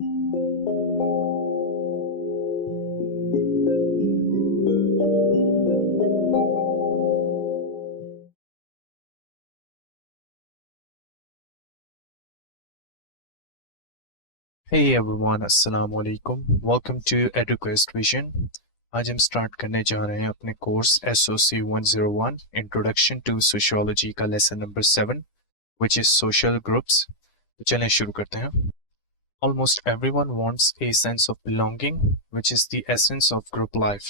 Hey everyone, अस्सलाम वालेकुम. Welcome to EduQuest Vision. आज हम स्टार्ट करने जा रहे हैं अपने course SOC 101 Introduction to Sociology का lesson number 7 which is Social Groups. तो चलें शुरू करते हैं. Almost everyone wants a sense of belonging which is the essence of group life.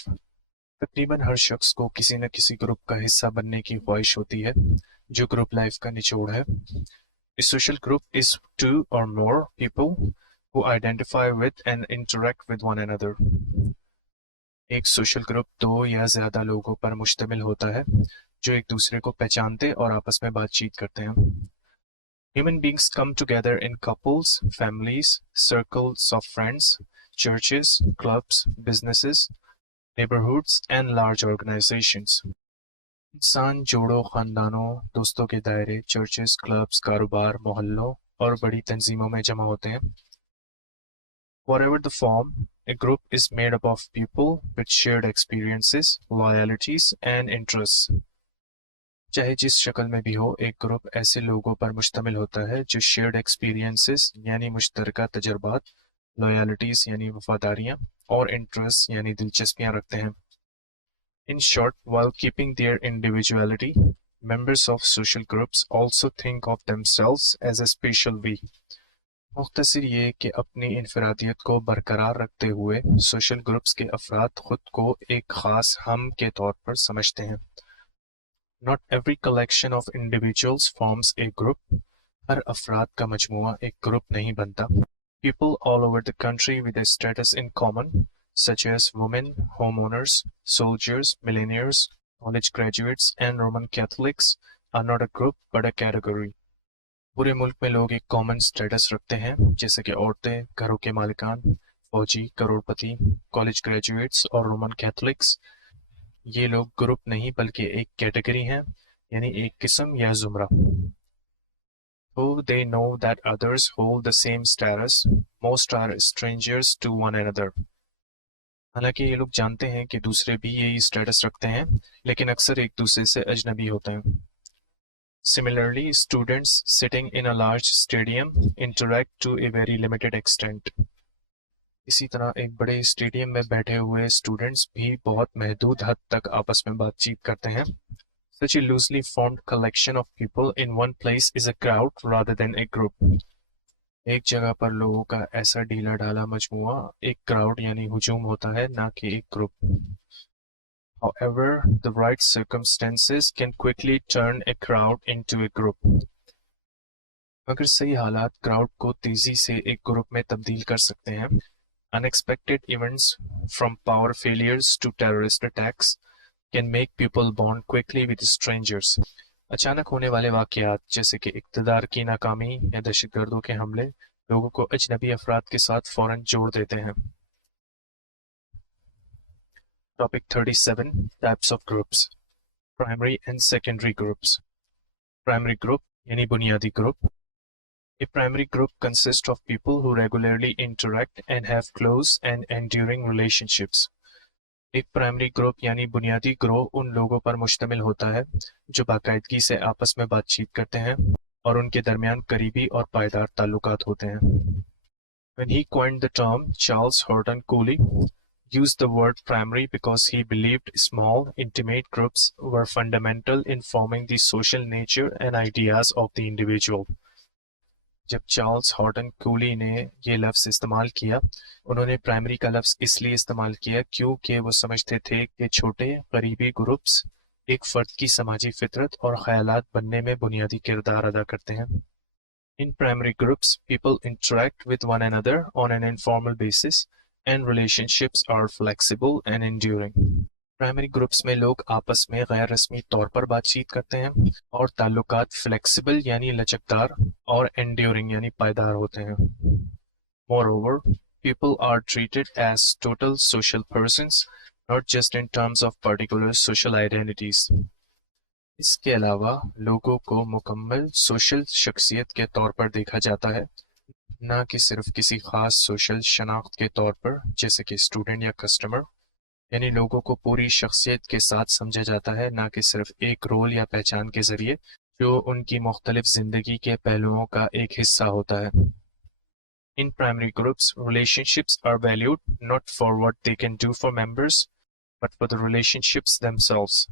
तकरीबन हर शख्स को किसी न किसी ग्रुप का हिस्सा बनने की ख्वाहिश होती है जो ग्रुप लाइफ का निचोड़ है. A social group is two or more people who identify with and interact with one another. एक सोशल ग्रुप दो या ज्यादा लोगों पर मुश्तमिल होता है जो एक दूसरे को पहचानते और आपस में बातचीत करते हैं. Human beings come together in couples, families, circles of friends, churches, clubs, businesses, neighborhoods and large organizations. इंसान जोड़ों, खानदानों, दोस्तों के दायरे, चर्चेस, क्लब्स, कारोबार, मोहल्लों और बड़ी तंजीमों में जमा होते हैं. Whatever the form, a group is made up of people with shared experiences, loyalties and interests. चाहे जिस शक्ल में भी हो, एक ग्रुप ऐसे लोगों पर मुश्तमिल होता है जो शेयर्ड एक्सपीरियंसेस यानी मुश्तरका तजर्बात, लॉयल्टीज यानी वफादारियां और इंटरेस्ट यानी दिलचस्पियां रखते हैं. In short, while keeping their individuality, members of social groups also think of themselves as a special we. मुख्तसर ये कि अपनी इनफरादियत को बरकरार रखते हुए सोशल ग्रुप्स के अफराद खुद को एक ख़ास हम के तौर पर समझते हैं. Not every collection of individuals forms a group. हर अफराद का मजमुआ एक ग्रुप नहीं बनता. People all over the country with a status in common, such as women, homeowners, soldiers, millionaires, college graduates and Roman Catholics are not a group but a category. पूरे मुल्क में लोग एक कॉमन स्टेटस रखते हैं जैसे कि औरतें, घरों के मालिकान, फौजी, करोड़पति, कॉलेज ग्रेजुएट्स और रोमन कैथोलिक्स. ये लोग ग्रुप नहीं बल्कि एक कैटेगरी हैं यानी एक किस्म या जुमरा. Though they know that others hold the same status, most are strangers to one another. हालांकि ये लोग जानते हैं कि दूसरे भी यही स्टेटस रखते हैं लेकिन अक्सर एक दूसरे से अजनबी होते हैं. Similarly, students sitting in a large stadium interact to a very limited extent. इसी तरह एक बड़े स्टेडियम में बैठे हुए स्टूडेंट्स भी बहुत महदूद हद तक आपस में बातचीत करते हैं. Such a loosely formed collection of people in one place is a crowd rather than a group. एक जगह पर लोगों का ऐसा ढीला ढाला मजमुआ एक क्राउड यानी हुजूम होता है, ना कि एक group. However, the right circumstances can quickly turn a crowd into a group. मगर सही हालात क्राउड को तेजी से एक ग्रुप में तब्दील कर सकते हैं. Unexpected events, from power failures to terrorist attacks, can make people bond quickly with strangers. अचानक होने वाले वाकयात जैसे कि इक़्तिदार की नाकामी या दहशतगर्दों के हमले लोगों को अजनबी अफराद के साथ फौरन जोड़ देते हैं. Topic 37. Types of groups. Primary and secondary groups. Primary group यानी बुनियादी group. A primary group consists of people who regularly interact and have close and enduring relationships. एक प्राइमरी ग्रुप यानी बुनियादी ग्रोह उन लोगों पर मुश्तमिल होता है जो बाकायदगी से आपस में बातचीत करते हैं और उनके दरमियान करीबी और पायदार ताल्लुकात होते हैं. When he coined the term, Charles Horton Cooley used the word primary because he believed small, intimate groups were fundamental in forming the social nature and ideas of the individual. जब चार्ल्स हॉर्टन कूली ने ये लफ्ज़ इस्तेमाल किया, उन्होंने primary का लफ्ज़ इसलिए इस्तेमाल किया क्योंकि वो समझते थे कि छोटे करीबी ग्रुप्स एक फ़र्द की समाजी फितरत और ख़यालात बनने में बुनियादी किरदार अदा करते हैं. In primary groups, people interact with one another on an informal basis and relationships are flexible and enduring. Primary groups में लोग आपस में गैर रस्मी तौर पर बातचीत करते हैं और ताल्लुकात फ्लेक्सिबल यानी लचकदार और एंड्यूरिंग यानी पायदार होते हैं. Moreover, people are treated as total social persons, not just in terms of particular social identities. इसके अलावा लोगों को मुकम्मल सोशल शख्सियत के तौर पर देखा जाता है, ना कि सिर्फ किसी खास सोशल शनाख्त के तौर पर, जैसे कि स्टूडेंट या कस्टमर। यानी लोगों को पूरी शख्सियत के साथ समझा जाता है, ना कि सिर्फ एक रोल या पहचान के जरिए जो उनकी मुख्तलिफ जिंदगी के पहलुओं का एक हिस्सा होता है। In primary groups, relationships are valued not for what they can do for members, but for the relationships themselves.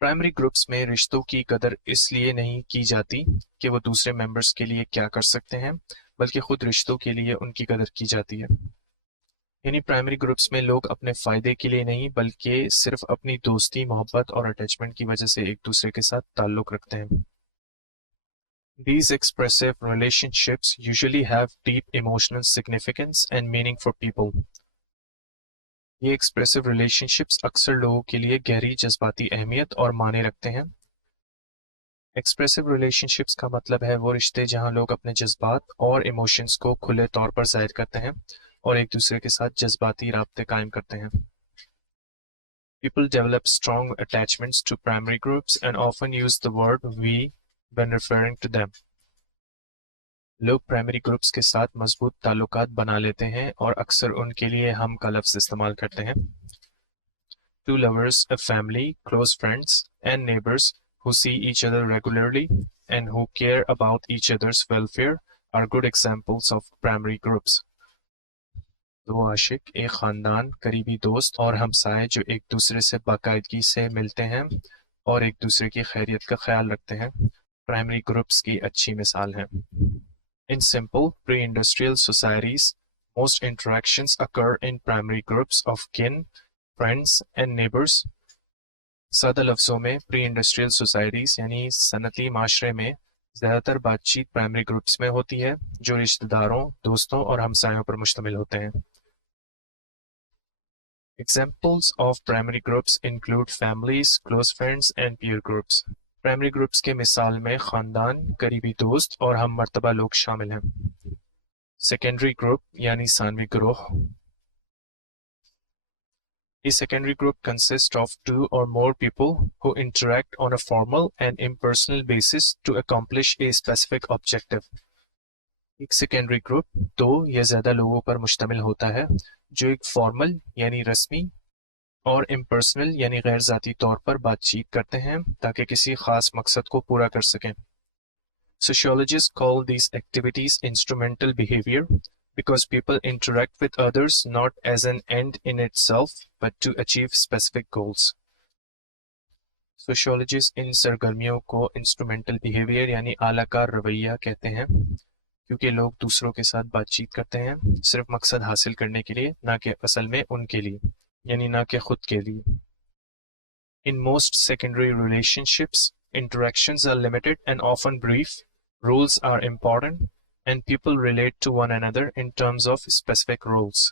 Primary groups में रिश्तों की कदर इसलिए नहीं की जाती कि वो दूसरे मेंबर्स के लिए क्या कर सकते हैं, बल्कि खुद रिश्तों के लिए उनकी कदर की जाती है। यानी प्राइमरी ग्रुप्स में लोग अपने फ़ायदे के लिए नहीं, बल्कि सिर्फ अपनी दोस्ती, मोहब्बत और अटैचमेंट की वजह से एक दूसरे के साथ ताल्लुक़ रखते हैं। These expressive relationships usually have deep emotional significance and meaning for people. ये एक्सप्रेसिव रिलेशनशिप्स अक्सर लोगों के लिए गहरी जज्बाती अहमियत और माने रखते हैं। एक्सप्रेसिव रिलेशनशिप्स का मतलब है वो रिश्ते जहां लोग अपने जज्बात और इमोशंस को खुले तौर पर जाहिर करते हैं और एक दूसरे के साथ जज्बाती राब्ते कायम करते हैं। People develop strong attachments to primary groups and often use the word we when referring to them. लोग प्राइमरी ग्रुप्स के साथ मजबूत ताल्लुकात बना लेते हैं और अक्सर उनके लिए हम का लफ्ज़ इस्तेमाल करते हैं। Two lovers, a family, close friends, and neighbors who see each other regularly and who care about each other's welfare are good examples of primary groups. दो आशिक, एक ख़ानदान, करीबी दोस्त और हमसाए जो एक दूसरे से बाकायदगी से मिलते हैं और एक दूसरे की खैरियत का ख्याल रखते हैं, प्राइमरी ग्रुप्स की अच्छी मिसाल हैं। In simple, pre-industrial societies, most interactions occur in primary groups of kin, friends, and neighbors. सादा लफ्ज़ों में प्री इंडस्ट्रियल सोसाइटीज़ यानी सनती माशरे में ज़्यादातर बातचीत प्राइमरी ग्रुप्स में होती है, जो रिश्तेदारों, दोस्तों और हमसायों पर मुश्तमिल होते हैं। Examples of primary groups include families, close friends, and peer groups. Primary groups के मिसाल में ख़ानदान, करीबी दोस्त और हम मर्तबा लोग शामिल हैं। सेकेंडरी ग्रुप यानी सानवी ग्रोह। A secondary group consists of two or more people who interact on a formal and impersonal basis to accomplish a specific objective. एक सेकेंडरी ग्रुप दो या ज़्यादा लोगों पर मुश्तमिल होता है जो एक फॉर्मल यानी रस्मी और इम्पर्सनल यानी गैर ज़ाती तौर पर बातचीत करते हैं ताकि किसी खास मकसद को पूरा कर सकें। Sociologists call these activities instrumental behavior because people interact with others not as an end in itself but to achieve specific goals. Sociologists इन सरगर्मियों को इंस्ट्रूमेंटल बिहेवियर यानी आलाकार रवैया कहते हैं क्योंकि लोग दूसरों के साथ बातचीत करते हैं सिर्फ मकसद हासिल करने के लिए, ना कि असल में उनके लिए, यानी ना कि खुद के लिए। In most secondary relationships, interactions are limited and often brief, rules are important, and people relate to one another in terms of specific roles.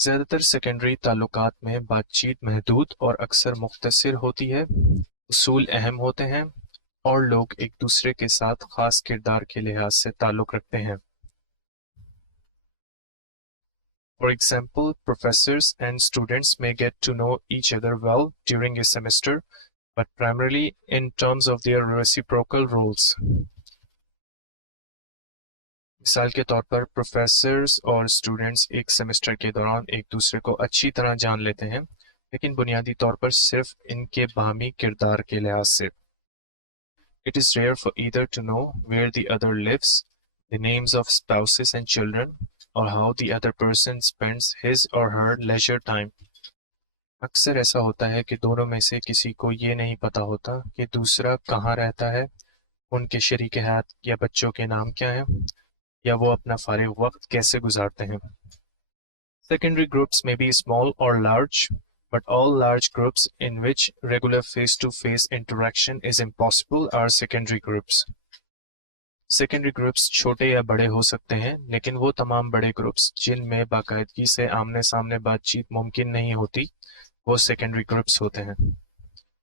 ज़्यादातर सेकेंडरी ताल्लुकात में बातचीत महदूद और अक्सर मुख्तसर होती है, उसूल अहम होते हैं और लोग एक दूसरे के साथ खास किरदार के लिहाज से ताल्लुक रखते हैं। For example, professors and students may get to know each other well during a semester, but primarily in terms of their reciprocal roles. मिसाल के तौर पर प्रोफेसर्स और स्टूडेंट्स एक सेमेस्टर के दौरान एक दूसरे को अच्छी तरह जान लेते हैं, लेकिन बुनियादी तौर पर सिर्फ इनके बाहमी किरदार के लिहाज से। It is rare for either to know where the other lives, the names of spouses and children, or how the other person spends his or her leisure time. अक्सर ऐसा होता है कि दोनों में से किसी को ये नहीं पता होता कि दूसरा कहाँ रहता है, उनके शरीक हयात या बच्चों के नाम क्या हैं, या वो अपना फारिग वक्त कैसे गुजारते हैं। Secondary groups may be small or large, but all large groups in which regular face-to-face interaction is impossible are secondary groups. Secondary groups छोटे या बड़े हो सकते हैं, लेकिन वो तमाम बड़े ग्रुप्स जिनमें बाकायदगी से आमने सामने बातचीत मुमकिन नहीं होती, वो secondary groups होते हैं।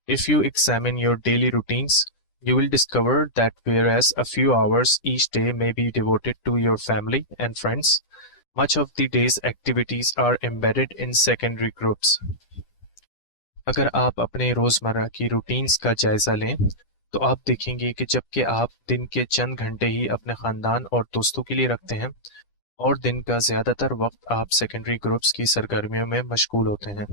If you examine your daily routines, you will discover that whereas a few hours each day may be devoted to your family and friends, much of the day's activities are embedded in secondary groups. अगर आप अपने रोज़मर्रा की routines का जायज़ा लें तो आप देखेंगे कि जबकि आप दिन के चंद घंटे ही अपने ख़ानदान और दोस्तों के लिए रखते हैं और दिन का ज़्यादातर वक्त आप सेकेंडरी ग्रुप्स की सरगर्मियों में मशगूल होते हैं।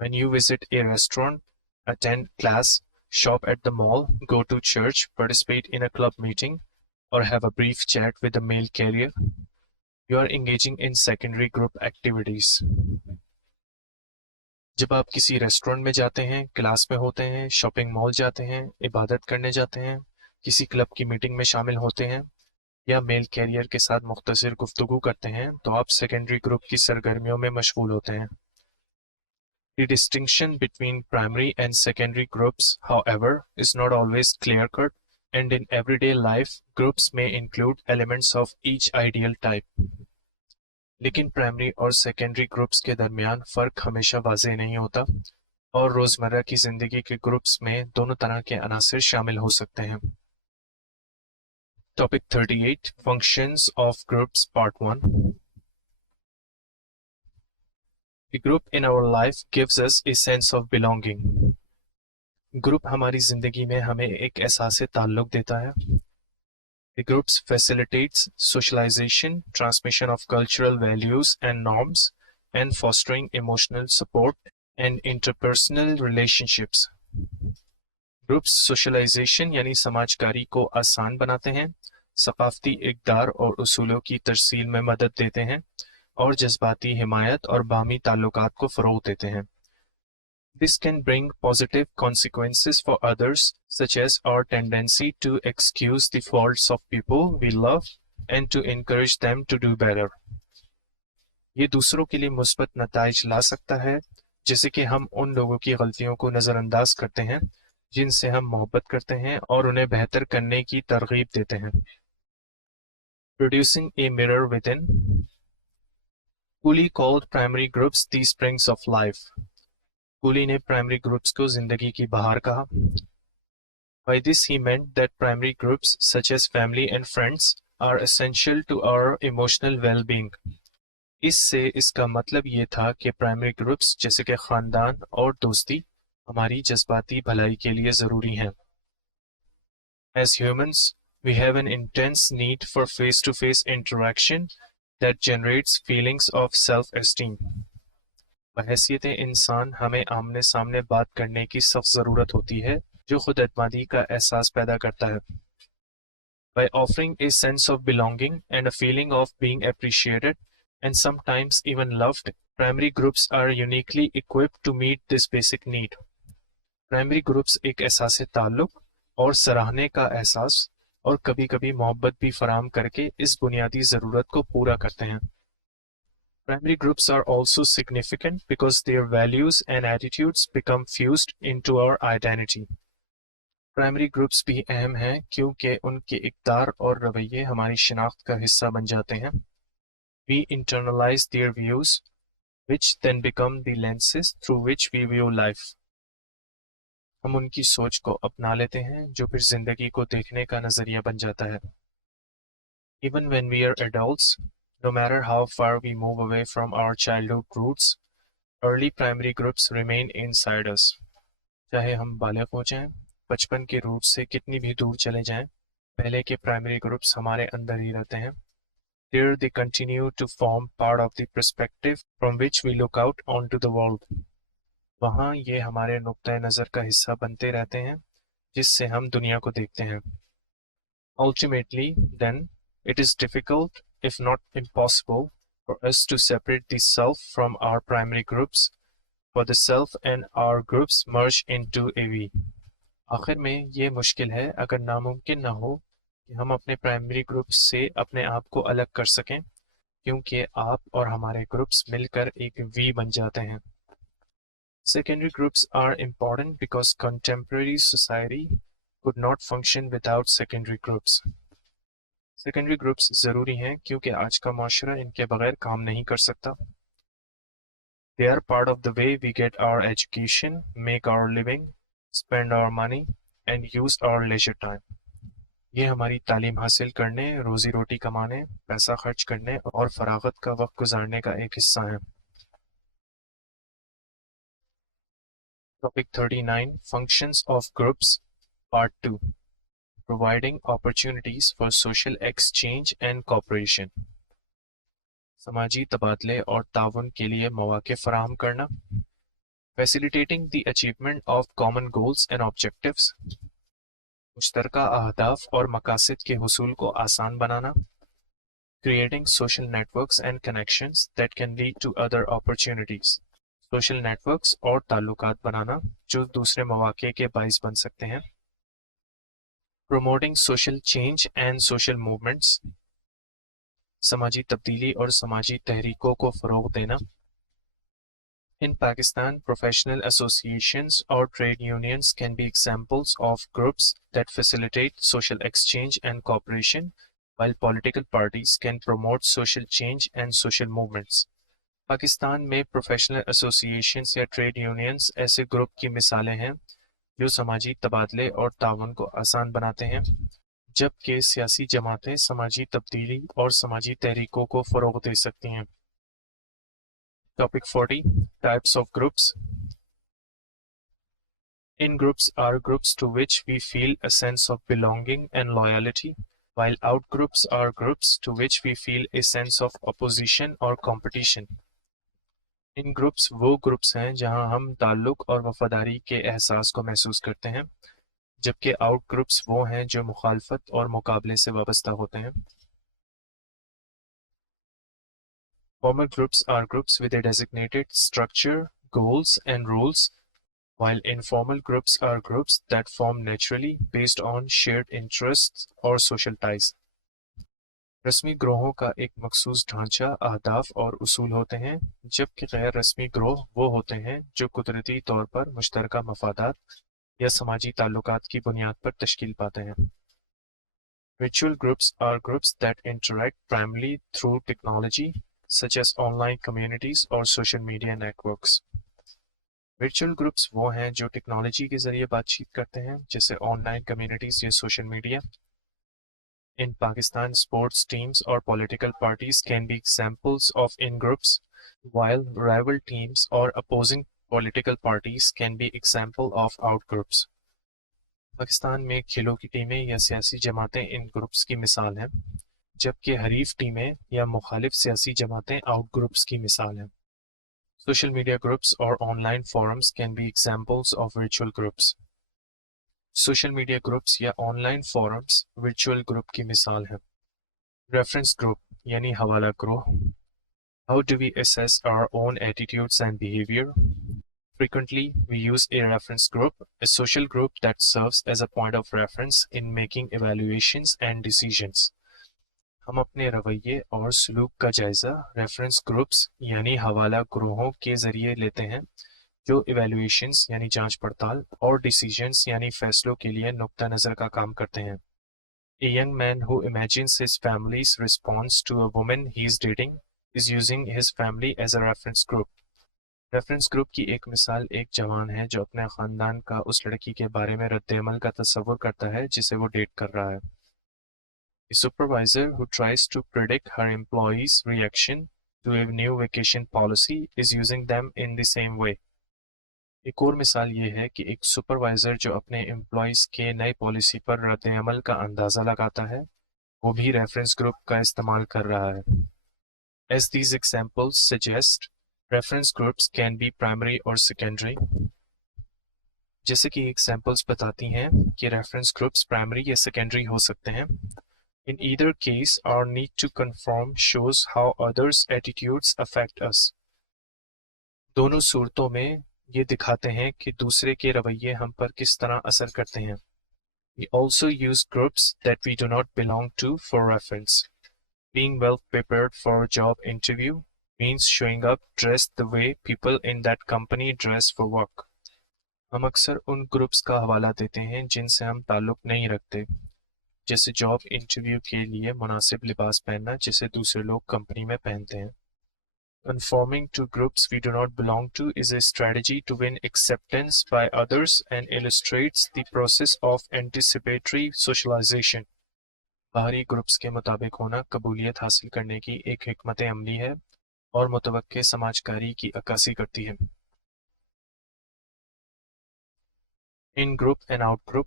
When you visit a restaurant, attend class, shop at the mall, go to church, participate in a club meeting, or have a brief chat with a mail carrier, you are engaging in secondary group activities. जब आप किसी restaurant में जाते हैं, class में होते हैं, shopping mall जाते हैं, इबादत करने जाते हैं, किसी क्लब की मीटिंग में शामिल होते हैं या मेल कैरियर के साथ मुख्तसर गुफ्तगू करते हैं, तो आप सेकेंडरी ग्रुप की सरगर्मियों में मशगूल होते हैं। The distinction between primary and secondary groups, however, is not always clear-cut, and in everyday life, groups may include elements of each ideal type. लेकिन प्राइमरी और सेकेंडरी ग्रुप्स के दरमियान फ़र्क हमेशा वाज़ेह नहीं होता और रोज़मर्रा की ज़िंदगी के ग्रुप्स में दोनों तरह के अनासिर शामिल हो सकते हैं। Topic 38 Functions of Groups Part 1 The group in our life gives us a sense of belonging. Group हमारी ज़िंदगी में हमें एक एहसास ताल्लुक़ देता है। The groups facilitates socialization, transmission of cultural values and norms, and fostering emotional support and interpersonal relationships. Groups socialization यानी समाजकारी को आसान बनाते हैं, सकाफती इक़दार और उसूलों की तरसील में मदद देते हैं और जज्बाती हिमायत और बाहमी ताल्लुकात को फ़रोग़ देते हैं। This can bring positive consequences for others, such as our tendency to excuse the faults of people we love and to encourage them to do better. ये दूसरों के लिए मुस्बत नताइज ला सकता है, जैसे कि हम उन लोगों की गलतियों को नज़रअंदाज करते हैं जिनसे हम मोहब्बत करते हैं और उन्हें बेहतर करने की तरगीब देते हैं। Producing a mirror within. Cooley called primary groups the springs of life. Coolie ने प्राइमरी ग्रुप्स को जिंदगी की बहार कहा। By this he meant that primary groups such as family and friends are essential to our emotional well-being. इससे इसका मतलब ये था कि प्राइमरी ग्रुप्स जैसे कि खानदान और दोस्ती हमारी जज्बाती भलाई के लिए ज़रूरी हैं। As humans, we have an intense need for face-to-face interaction that generates feelings of self-esteem. बहैसियत इंसान हमें आमने सामने बात करने की सख्त ज़रूरत होती है जो खुद एतमादी का एहसास पैदा करता है। By offering a sense of belonging and a feeling of being appreciated and sometimes even loved, primary groups are uniquely equipped to meet this basic need. Primary groups एक एहसास ताल्लुक़ और सराहने का एहसास और कभी-कभी मोहब्बत भी फराहम करके इस बुनियादी ज़रूरत को पूरा करते हैं। Primary groups are also significant because their values and attitudes become fused into our identity. Primary groups भी अहम हैं क्योंकि उनके इक़दार और रवैये हमारी शिनाख्त का हिस्सा बन जाते हैं। We internalize their views, which then become the lenses through which we view life. हम उनकी सोच को अपना लेते हैं जो फिर जिंदगी को देखने का नज़रिया बन जाता है। Even when we are adults, no matter how far we move away from our childhood roots, early primary groups remain inside us. चाहे हम बालिग हो जाएं, बचपन के रूट से कितनी भी दूर चले जाएं, पहले के प्राइमरी ग्रुप्स हमारे अंदर ही रहते हैं। There they continue to form part of the perspective from which we look out onto the world. वहाँ ये हमारे नुक्ता नज़र का हिस्सा बनते रहते हैं, जिससे हम दुनिया को देखते हैं। Ultimately, then, it is difficult, if not impossible, for us to separate the self from our primary groups, for the self and our groups merge into a we. आखिर में ये मुश्किल है अगर नामुमकिन ना हो कि हम अपने प्राइमरी ग्रुप्स से अपने आप को अलग कर सकें, क्योंकि आप और हमारे ग्रुप्स मिलकर एक वी बन जाते हैं। Secondary groups are important because contemporary society could not function without secondary groups. Secondary groups ज़रूरी हैं क्योंकि आज का माशरा इनके बगैर काम नहीं कर सकता। They are part of the way we get our education, make our living, spend our money and use our leisure time. ये हमारी तालीम हासिल करने, रोज़ी रोटी कमाने, पैसा खर्च करने और फरागत का वक्त गुजारने का एक हिस्सा है। Topic 39 Functions of Groups Part 2. Providing opportunities for social exchange and cooperation. समाजी तबादले और ताउन के लिए मौके फराहम करना. Facilitating the achievement of common goals and objectives. मुश्तरका अहदाफ और मकासद के हुसूल को आसान बनाना. Creating social networks and connections that can lead to other opportunities. Social networks और ताल्लुकात बनाना जो दूसरे मौके के बाइस बन सकते हैं. Promoting social change and social movements. समाजी तब्दीली और समाजी तहरीकों को फ़रोग़ देना. In Pakistan, professional associations or trade unions can be examples of groups that facilitate social exchange and cooperation, while political parties can promote social change and social movements. Pakistan में professional associations या trade unions ऐसे group की मिसालें हैं जो समाजी तबादले और ताउन को आसान बनाते हैं, जबकि सियासी जमातें समाजी तब्दीली और समाजी तहरीकों को फ़रोग़ दे सकती हैं. Topic 40. Types of groups. In-groups are groups to which we feel a sense of belonging and loyalty, while out-groups are groups to which we feel a sense of opposition or competition. In groups वो groups हैं जहां हम ताल्लुक और वफादारी के एहसास को महसूस करते हैं, जबकि आउट ग्रुप्स वो हैं जो मुखालफत और मुकाबले से वाबस्ता होते हैं. Formal groups are groups with a designated structure, goals, and rules, while informal groups are groups that form naturally based on shared interests or social ties. रस्मी ग्रोहों का एक मखसूस ढांचा, अहदाफ और उसूल होते हैं, जबकि गैर रस्मी ग्रोह वो होते हैं जो कुदरती तौर पर मुश्तरका मफादात या समाजी ताल्लुकात की बुनियाद पर तश्कील पाते हैं. Ritual groups are groups that interact primarily through technology, such as online communities or social media networks. Virtual groups वो हैं जो टेक्नोलॉजी के जरिए बातचीत करते हैं, जैसे ऑनलाइन कम्युनिटीज या social media. In Pakistan, sports teams or political parties can be examples of in-groups, while rival teams or opposing political parties can be example of out-groups. Pakistan में खेलों की टीमें या सियासी जमातें इन ग्रुप्स की मिसाल हैं, जबकि हरीफ टीमें या मुखालिफ सियासी जमातें आउट ग्रुप्स की मिसाल हैं. Social media groups or online forums can be examples of virtual groups. Social media groups या ऑनलाइन फोरम्स वर्चुअल ग्रुप की मिसाल है. रेफरेंस ग्रुप यानी हवाला ग्रोह. How do we assess our own attitudes and behaviour? Frequently, we use a reference group, a social group that serves as a point of reference in making evaluations and decisions. हम अपने रवैये और सलूक का जायजा रेफरेंस ग्रुप्स यानी हवाला ग्रोहों के जरिए लेते हैं, जो इवैल्यूएशंस यानी जांच पड़ताल और डिसीजंस यानी फैसलों के लिए नुक्ता नज़र का काम करते हैं. A young man who imagines his family's response to a woman he is dating is using his family as a reference group. Reference group की एक मिसाल एक जवान है जो अपने ख़ानदान का उस लड़की के बारे में रद्द-ए-अमल का तसव्वुर करता है जिसे वो डेट कर रहा है. A supervisor who tries to predict her employees' reaction to a new vacation policy is using them in the same way. एक और मिसाल ये है कि एक सुपरवाइज़र जो अपने एम्प्लॉइज़ के नए पॉलिसी पर रद्द-ए-अमल का अंदाज़ा लगाता है, वो भी रेफरेंस ग्रुप का इस्तेमाल कर रहा है. As these examples suggest, reference groups can be primary or secondary. जैसे कि एग्जाम्पल्स बताती हैं कि रेफरेंस ग्रुप्स प्राइमरी या सेकेंडरी हो सकते हैं. In either case, our need to conform shows how others' attitudes affect us. दोनों सूरतों में ये दिखाते हैं कि दूसरे के रवैये हम पर किस तरह असर करते हैं. We also use groups that we do not belong to for reference. Being well prepared for a job interview means showing up dressed the way people in that company dress for work. हम अक्सर उन groups का हवाला देते हैं जिनसे हम ताल्लुक नहीं रखते, जैसे जॉब इंटरव्यू के लिए मुनासिब लिबास पहनना जिसे दूसरे लोग कंपनी में पहनते हैं. Conforming to groups we do not belong to is a strategy to win acceptance by others and illustrates the process of anticipatory socialization. बाहरी ग्रुप्स के मुताबिक होना कबूलियत हासिल करने की एक हिकमत अमली है और मुतवक्के समाजकारी की अक्कासी करती है. In group and out group.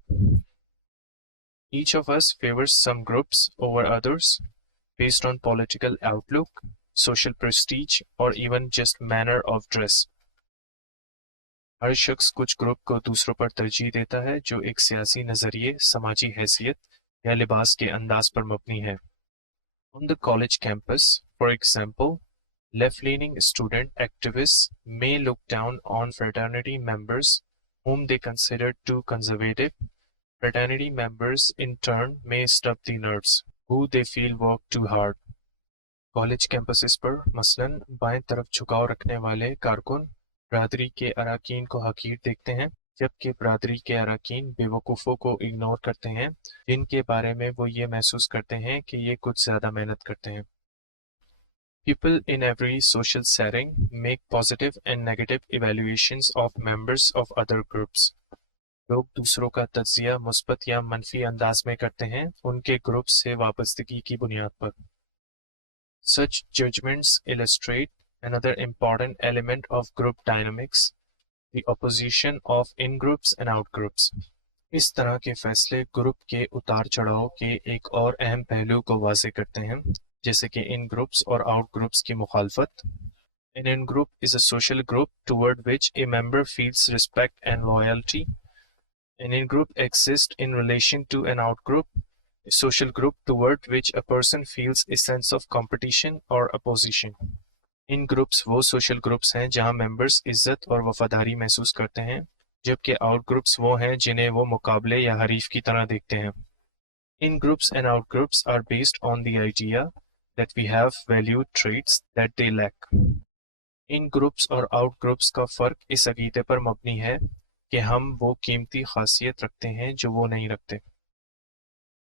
Each of us favors some groups over others based on political outlook, social prestige, or even just manner of dress. हर शख्स कुछ ग्रुप को दूसरों पर तरजीह देता है जो एक सियासी नजरिए, समाजी हैसियत या लिबास के अंदाज पर मबनी है. On the college campus, for example, left-leaning student activists may look down on fraternity members whom they consider too conservative. Fraternity members, in turn, may stub the nerves, who they feel work too hard. College campuses पर मसलन बाएं तरफ झुकाव रखने वाले कारकुन बरादरी के अरकान को हकीर देखते हैं, जबकि बरादरी के अरकान बेवकूफ़ों को इग्नोर करते हैं जिनके बारे में वो ये महसूस करते हैं कि ये कुछ ज़्यादा मेहनत करते हैं. People in every social setting make positive and negative evaluations of members of other groups. लोग दूसरों का तज्जिया मुस्बत या मनफी अंदाज में करते हैं उनके ग्रुप से वाबस्तगी की बुनियाद पर. Such judgments illustrate another important element of group dynamics, the opposition of in-groups and out-groups. इस तरह के फैसले ग्रुप के उतार चढ़ाव के एक और अहम पहलू को वाज़े करते हैं, जैसे कि इन ग्रुप्स और आउट ग्रुप्स की मुखालफत. An in-group is a social group toward which a member feels respect and loyalty. An in-group exists in relation to an out-group, a social group toward which a person feels a sense of competition or opposition. In groups वो social groups हैं जहां members इज्जत और वफादारी महसूस करते हैं, जबकि आउट ग्रुप्स वो हैं जिन्हें वो मुकाबले या हरीफ की तरह देखते हैं. In groups and out groups are based on the idea that we have valued traits that they lack. In groups और आउट ग्रुप्स का फ़र्क इस अकीदे पर मबनी है कि हम वो कीमती खासियत रखते हैं जो वो नहीं रखते.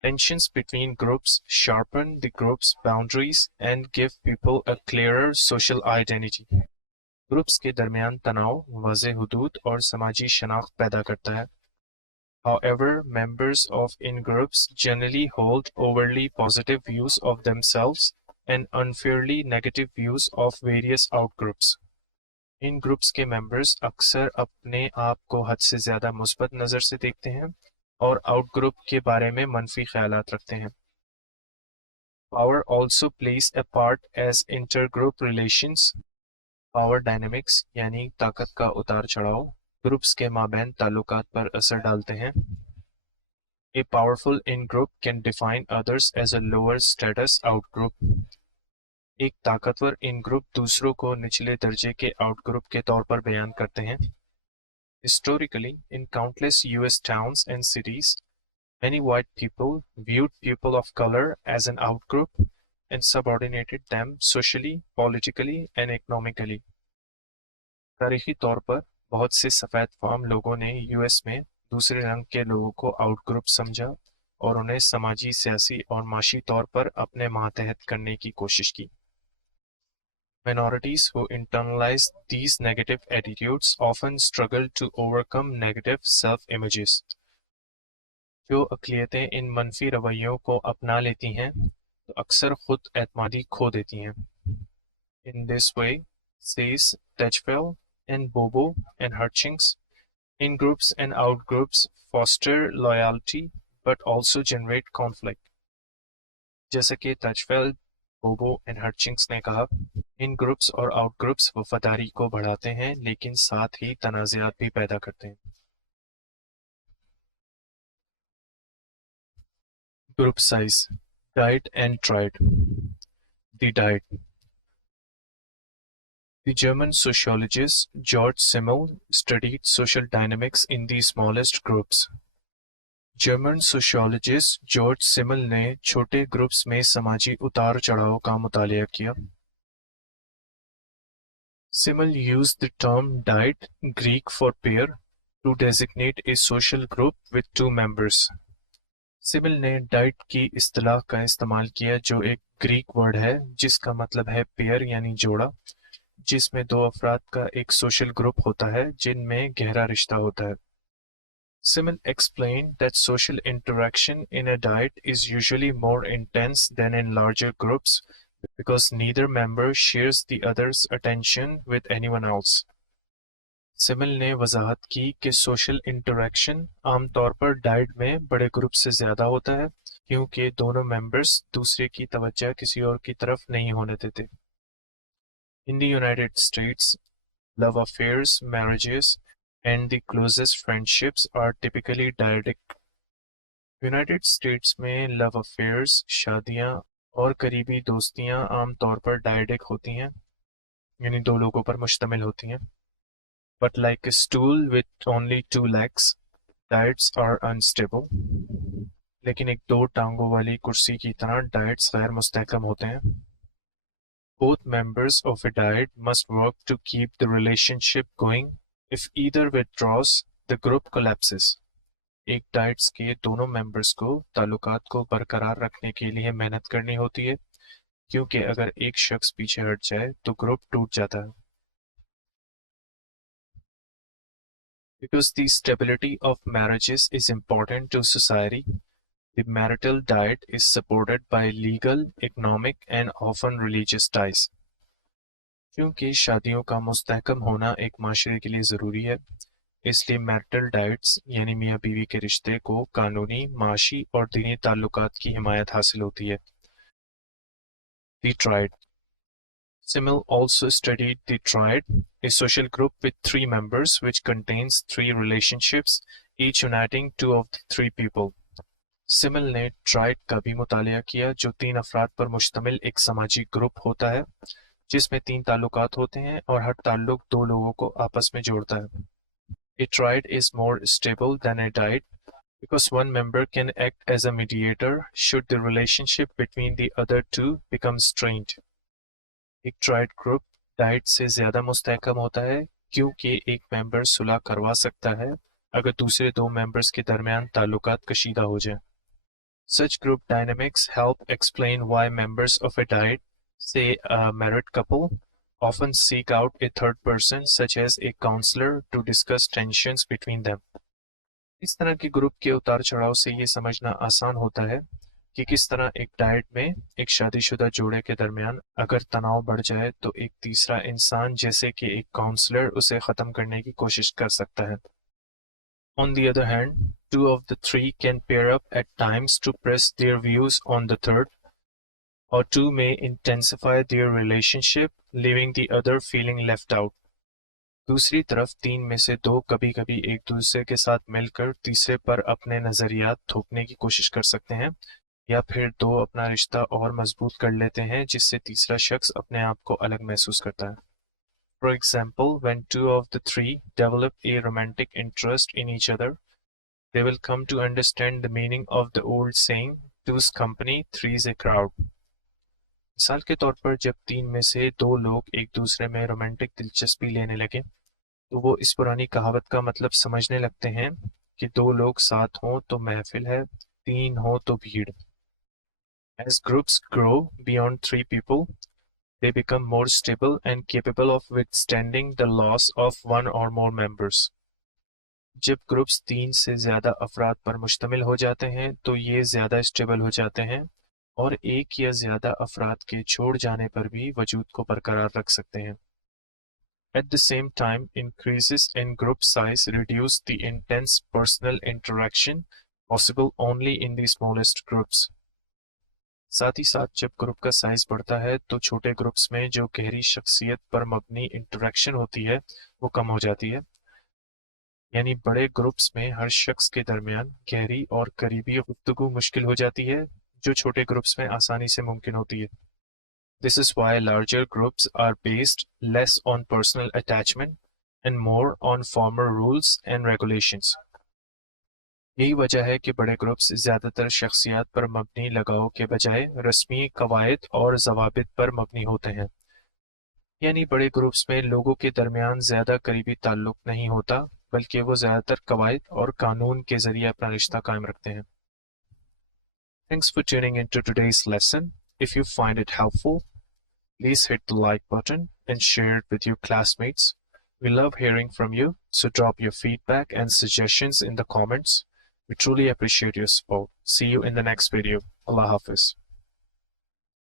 Tensions between groups sharpen the group's boundaries and give people a clearer social identity. Groups के दरमियान तनाव वाज़े हुदूद और समाजी शनाख्त पैदा करता है. However, members of in-groups generally hold overly positive views of themselves and unfairly negative views of various out-groups. In groups के मेंबर्स अक्सर अपने आप को हद से ज़्यादा मुस्बत नज़र से देखते हैं और आउट ग्रुप के बारे में मनफी ख्यालात रखते हैं. Power also plays a part as intergroup relations. Power dynamics यानी ताकत का उतार चढ़ाव ग्रुप्स के माबैन ताल्लुकात पर असर डालते हैं. A powerful in-group can define others as a lower status out-group. एक ताकतवर इन-ग्रुप दूसरों को निचले दर्जे के आउट-ग्रुप के तौर पर बयान करते हैं. Historically, in countless US towns and cities, many white people viewed people of color as an out-group and subordinated them socially, politically and economically. तारीखी तौर पर बहुत से सफ़ेद फार्म लोगों ने यूएस में दूसरे रंग के लोगों को आउट ग्रुप समझा और उन्हें समाजी, सियासी और माशी तौर पर अपने मातहत करने की कोशिश की. Minorities who internalize these negative attitudes often struggle to overcome negative self-images. जो अक़लियतें इन मनफी रवैयों को अपना लेती हैं तो अक्सर खुद एतमादी खो देती हैं. In this way, says Tedfeld and Bobo and Hutchings, in-groups and out-groups foster loyalty but also generate conflict. जैसा कि Tedfeld, Bobo and Hutchings ने कहा, इन ग्रुप्स और आउट ग्रुप्स वफादारी को बढ़ाते हैं लेकिन साथ ही तनाज़ात भी पैदा करते हैं. Group size, diet and tried. The diet. The German sociologist George Simmel studied social dynamics in the smallest groups. German sociologist George Simmel ने छोटे ग्रुप्स में समाजी उतार चढ़ाव का मुतालिया किया. Simmel used the term diet, Greek for pair, to designate a social group with two members. सिमल ने डाइट की इस्तिलाह का इस्तेमाल किया जो एक ग्रीक वर्ड है जिसका मतलब है पेयर यानी जोड़ा, जिसमें दो अफराद का एक सोशल ग्रुप होता है जिनमें गहरा रिश्ता होता है. Simmel explained that social interaction in a diet is usually more intense than in larger groups because neither member shares the other's attention with anyone else. Simile ने वजाहत की कि सोशल इंटरेक्शन आमतौर पर डाइट में बड़े ग्रुप से ज़्यादा होता है क्योंकि दोनों मेंबर्स दूसरे की तवज्जो किसी और की तरफ नहीं होने देते। In the United states, love affairs, marriages, and the closest friendships are typically dyadic। United states में लव अफेयर्स, शादियां और करीबी दोस्तियां आमतौर पर डायडिक होती हैं, यानी दो लोगों पर मुश्तमिल होती हैं। But like a stool with only two legs, diets are unstable। लेकिन एक दो टांगों वाली कुर्सी की तरह डाइट्स गैर मुस्तहकम होते हैं। Both members of a diet must work to keep the relationship going। If either withdraws, the group collapses। एक डाइट्स के दोनों मेंबर्स को ताल्लुकात को बरकरार रखने के लिए मेहनत करनी होती है, क्योंकि अगर एक शख्स पीछे हट जाए तो ग्रुप टूट जाता है। Because the stability of marriages is important to society, the marital diet is supported by legal, economic and often religious ties। क्योंकि शादियों का मुस्तहकम होना एक माशरे के लिए ज़रूरी है, इसलिए मैरिटल डाइट्स यानी मियाँ बीवी के रिश्ते को कानूनी, माशी और दीनी ताल्लुकात की हिमायत हासिल होती है। The Triad। Simmel also studied the Triad, a social group with three members which contains three relationships, each uniting two of the three people। Simile ने ट्राइड का भी मुतालिया किया जो तीन अफराद पर मुश्तमिल एक समाजी ग्रुप होता है जिसमें तीन ताल्लुकात होते हैं और हर ताल्लुक दो लोगों को आपस में जोड़ता है। A triad is more stable than a diet because one member can act as a mediator should the relationship between the other two become strained। एक ट्राइड ग्रुप डाइट से ज़्यादा मुस्तहकम होता है क्योंकि एक मेंबर सुलह करवा सकता है अगर दूसरे दो मेंबर्स के दरमियान ताल्लुकात कशीदा हो जाए। Such group dynamics help explain why members of a diet, say a married couple, often seek out a third person such as a counselor to discuss tensions between them। इस तरह के ग्रुप के उतार चढ़ाव से ये समझना आसान होता है कि किस तरह एक डाइट में एक शादीशुदा जोड़े के दरमियान अगर तनाव बढ़ जाए तो एक तीसरा इंसान जैसे कि एक काउंसलर उसे ख़त्म करने की कोशिश कर सकता है। On the other hand, two of the three can pair up at times to press their views on the third, or two may intensify their relationship, leaving the other feeling left out। दूसरी तरफ तीन में से दो कभी-कभी एक दूसरे के साथ मिलकर तीसरे पर अपने नजरियात थोपने की कोशिश कर सकते हैं, या फिर दो अपना रिश्ता और मजबूत कर लेते हैं जिससे तीसरा शख्स अपने आप को अलग महसूस करता है। For example, when two of the three develop a romantic interest in each other, they will come to understand the meaning of the old saying, two's company, three's a crowd। मिसाल के तौर पर जब तीन में से दो लोग एक दूसरे में रोमांटिक दिलचस्पी लेने लगे तो वो इस पुरानी कहावत का मतलब समझने लगते हैं कि दो लोग साथ हों तो महफिल है, तीन हो तो भीड़। As groups grow beyond three people, they become more stable and capable of withstanding the loss of one or more members। जब ग्रुप्स तीन से ज्यादा अफराद पर मुश्तमिल हो जाते हैं तो ये ज्यादा स्टेबल हो जाते हैं और एक या ज्यादा अफराद के छोड़ जाने पर भी वजूद को बरकरार रख सकते हैं। At the same time, increases in group size reduce the intense personal interaction possible only in the smallest groups। साथ ही साथ जब ग्रुप का साइज बढ़ता है तो छोटे ग्रुप्स में जो गहरी शख्सियत पर मबनी इंटरेक्शन होती है वो कम हो जाती है, यानी बड़े ग्रुप्स में हर शख्स के दरमियान गहरी और करीबी गुफ्तगू मुश्किल हो जाती है जो छोटे ग्रुप्स में आसानी से मुमकिन होती है। This is why larger groups are based less on personal attachment and more on formal rules and regulations। यही वजह है कि बड़े ग्रुप्स ज़्यादातर शख्सियात पर मबनी लगाव के बजाय रस्मी कवायद और जवाबित पर मबनी होते हैं, यानी बड़े ग्रुप्स में लोगों के दरमियान ज़्यादा करीबी ताल्लुक नहीं होता बल्कि वो ज़्यादातर कवायद और कानून के ज़रिए अपना रिश्ता कायम रखते हैं। Thanks for tuning into today's lesson. If you find it helpful, please hit the like button and share it with your classmates. We love hearing from you, so drop your feedback and suggestions in the comments. We truly appreciate your support. See you in the next video. Allah Hafiz.